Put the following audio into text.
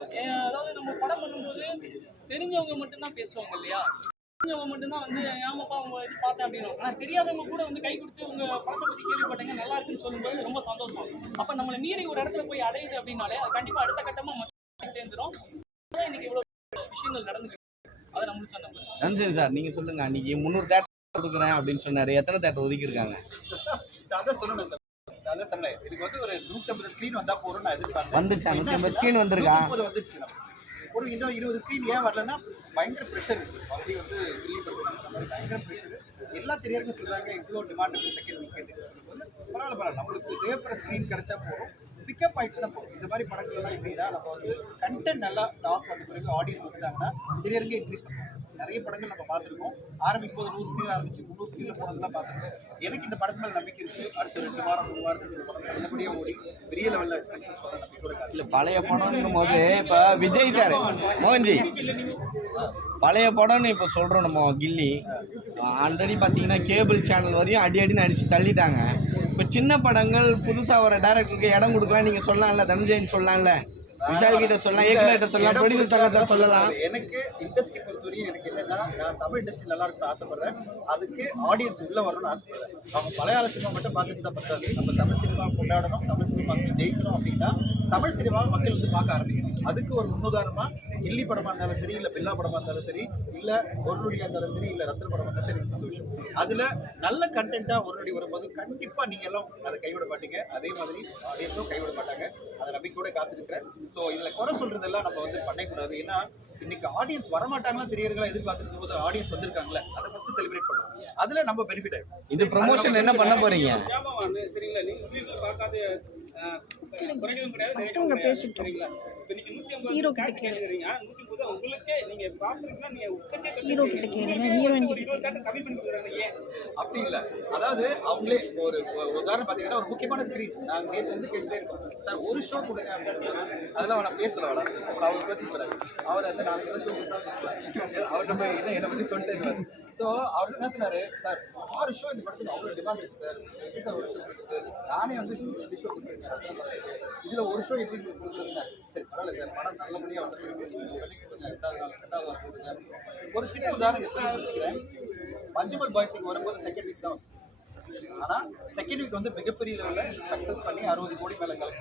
அதாவது நம்ம படம் பண்ணும்போது தெரிஞ்சவங்க மட்டும்தான் பேசுவாங்க இல்லையா? தெரிஞ்சவங்க மட்டும்தான் வந்து ஏமாப்பா அவங்க இது பார்த்தேன் அப்படின்னா. ஆனால் தெரியாதவங்க கூட வந்து கை கொடுத்து உங்க படத்தை பற்றி கேள்விப்பட்டீங்க நல்லா இருக்குன்னு சொல்லும்போது ரொம்ப சந்தோஷம். அப்போ நம்மளை மீறி ஒரு இடத்துல போய் அடையுது அப்படின்னாலே அது கண்டிப்பாக அடுத்த கட்டமாக மக்கள் சேர்ந்துடும். அதான் இன்னைக்கு இவ்வளோ விஷயங்கள் நடந்துருக்கு. அதை நம்ம சொன்னாங்க. நன்றி சார். நீங்கள் சொல்லுங்கள், அன்றைக்கி 300 தேட்டர் கொடுக்குறேன் அப்படின்னு சொன்னார். எத்தனை தேட்டர் ஒதுக்கியிருக்காங்க? அதான் சொல்லணும். அதான் சொன்னேன், இதுக்கு வந்து ஒரு 150 ஸ்க்ரீன் வந்தால் போகிறோம் நான் எதிர்பார்த்தேன். வந்துச்சா? 150 ஸ்க்ரீன் வந்திருக்கா? வந்துருச்சு. ஒரு இன்னும் 20 ஸ்க்ரீன் ஏன் வரலன்னா பயங்கர ப்ரெஷர். ஆல்ரெடி வந்து கேள்விப்பட்டிருக்காங்க, பயங்கர ப்ரெஷர். எல்லா திரையரங்கும் சொல்கிறாங்க இவ்வளோ டிமாண்ட் இருக்குது செகண்ட் வீக்கெண்டுக்கு சொல்லும்போது பரவாயில்ல நம்மளுக்கு தேவைப்படுற ஸ்க்ரீன் கிடைச்சா போகிறோம். பிக்கப் ஆயிடுச்சுன்னா போகும். இந்த மாதிரி படங்கள்லாம் எப்படின்னா நம்ம வந்து கண்டென்ட் நல்லா டாக் வந்த பிறகு ஆடியன்ஸ் வந்துட்டாங்கன்னா திரையரங்கே இன்க்ரீஸ் பண்ணுவோம். நிறைய படங்கள் நம்ம பார்த்துருக்கோம். ஆரம்பிக்கும் போது 100 ஸ்க்ரீன் ஆரம்பிச்சு 300 ஸ்க்ரீனில் போனதெல்லாம் பார்த்துருக்கோம். எனக்கு இந்த படத்து மேலே நம்பிக்கை இருக்குது. அடுத்த 2 வாரம் 3 வாரத்துக்கு இந்த படம் நல்லபடியாக ஓடி பெரிய லெவலில் சக்ஸஸ் பண்ண நம்பிக்கை கூட இல்லை. பழைய படம்னும் போது இப்போ விஜய் சார் மோகன்ஜி பழைய படம்னு இப்போ சொல்கிறோம். நம்ம கில்லி ஆல்ரெடி பார்த்தீங்கன்னா கேபிள் சேனல் வரையும் அடின்னு அடித்து தள்ளிட்டாங்க. இப்போ சின்ன படங்கள் புதுசாக வர டேரக்டருக்கு இடம் கொடுக்கலாம். நீங்கள் சொல்லலாம்ல, தனஞ்சயன் சொல்லலாம்ல, விஷால் கிட்ட சொல்லலாம், ஏகனாட்ட சொல்லலாம், ப்ரொடியூசர் சங்கத்தை சொல்லலாம். எனக்கு இண்டஸ்ட்ரி பொறுத்தவரையும் எனக்கு என்னன்னா, நான் தமிழ் இண்டஸ்ட்ரி நல்லா இருக்குன்னு ஆசைப்படுறேன். அதுக்கு ஆடியன்ஸ் உள்ள வரணும்னு ஆசைப்படுறேன். அவங்க மலையாள சினிமா மட்டும் பார்த்துட்டு தான் பத்தாது. நம்ம தமிழ் சினிமா கொண்டாடணும், தமிழ் சினிமா ஜெயிக்கணும் அப்படின்னா தமிழ் சினிமாவை மக்கள் வந்து பார்க்க ஆரம்பிக்கணும். அதுக்கு ஒரு முன்னுதாரணமாக கில்லி படமாக இருந்தாலும் சரி, இல்லை பில்லா படமாக இருந்தாலும் சரி, இல்லை ஒரு நொடியாக இருந்தாலும் சரி, இல்லை ரத்தன படமாக இருந்தாலும் சரி, சந்தோஷம். அதில் நல்ல கண்டென்ட்டாக ஒரு நொடி வரும்போது கண்டிப்பாக நீங்கள் எல்லாம் அதை கைவிட மாட்டீங்க. அதே மாதிரி ஆடியன்ஸும் கைவிட மாட்டாங்க. அதை நம்பிக்கையோட காத்திருக்கிறேன். ஸோ இதில் குறை சொல்கிறதெல்லாம் நம்ம வந்து பண்ணக்கூடாது. ஏன்னா இன்னைக்கு ஆடியன்ஸ் வரமாட்டாங்களா திரையர்களாக எதிர்பார்த்துருக்கும் போது ஆடியன்ஸ் வந்திருக்காங்க. அதை ஃபர்ஸ்ட் செலிப்ரேட் பண்ணுவோம். அதில் நம்ம பெனிஃபிட் ஆகிடும். இது ப்ரொமோஷன் என்ன பண்ண போறீங்க? சரிங்களா, நீங்கள் பார்க்காத குறைகளும் கிடையாது. ஹீரோ கிட்ட கேளுங்க. ஹீரோ கிட்ட கேளுங்க. ஹீரோயின் அப்படி இல்லை, அதாவது அவங்களே ஒரு உதாரணம் பார்த்தீங்கன்னா ஒரு முக்கியமான ஸ்க்ரீன் நாங்கள் நேற்று வந்து கேட்டுட்டே இருக்கோம் சார் ஒரு ஷோ கொடுங்க அப்படின்னு. அதெல்லாம் அவனை பேசல அவளா அப்புறம் அவர் கோச்சிங் போறாரு. அவர் வந்து நாளைக்கு எதாவது ஷோ கொடுத்தா அவர் நம்ம என்ன என்னை பற்றி சொல்லிட்டு இருக்காரு. ஸோ அவர் என்ன சொன்னார், சார் 6 ஷோ இந்த படத்துக்கு அவ்வளோ டிமாண்ட் இருக்குது சார், எப்படி சார் ஒரு ஷோ கொடுக்குறது, நானே வந்து 2 ஷோ கொடுத்துருக்கேன், இதில் ஒரு ஷோ எப்படி கொடுக்குறதுங்க. சரி பரவாயில்ல சார், படம் நல்லபடியாக வந்துருக்கு, நீங்கள் உடனே கொடுங்க, 2வது வாரம் கொடுங்க. ஒரு சின்ன உதாரணம் எப்படி வச்சுக்கிறேன், மஞ்சுமல் பாய்ஸுக்கு வரும்போது செகண்ட் வீக் தான். ஆனால் செகண்ட் வீக் வந்து மிகப்பெரிய லெவலில் சக்ஸஸ் பண்ணி 60 கோடி மேலே கலெக்ட்